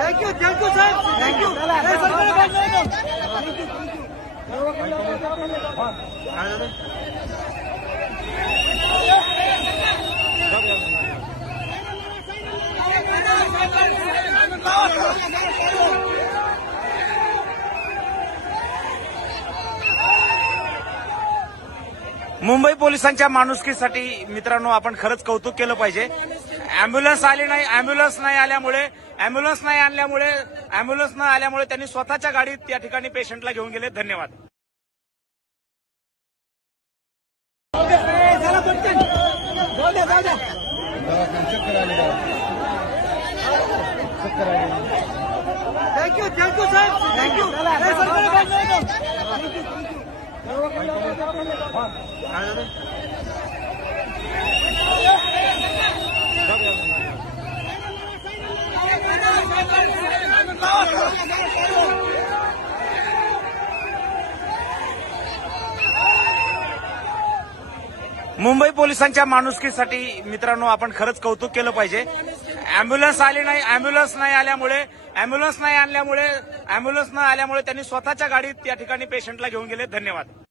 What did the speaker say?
Thank you साहेब, thank you. Mumbai पोलिसांच्या माणुसकीसाठी मित्रांनो आपण खरंच कौतुक केलं पाहिजे. अँब्युलन्स नाही आल्यामुळे त्यांनी स्वतःच्या गाडीत त्या ठिकाणी पेशंटला घेऊन गेले. धन्यवाद. थँक्यू साहेब, थँक्यू. मुंबई पोलिसांच्या माणुसकीसाठी मित्रांनो आपण खरंच कौतुक केलं पाहिजे. अँब्युलन्स नाही आल्यामुळे त्यांनी स्वतःच्या गाडीत त्या ठिकाणी पेशंटला घेऊन गेले. धन्यवाद.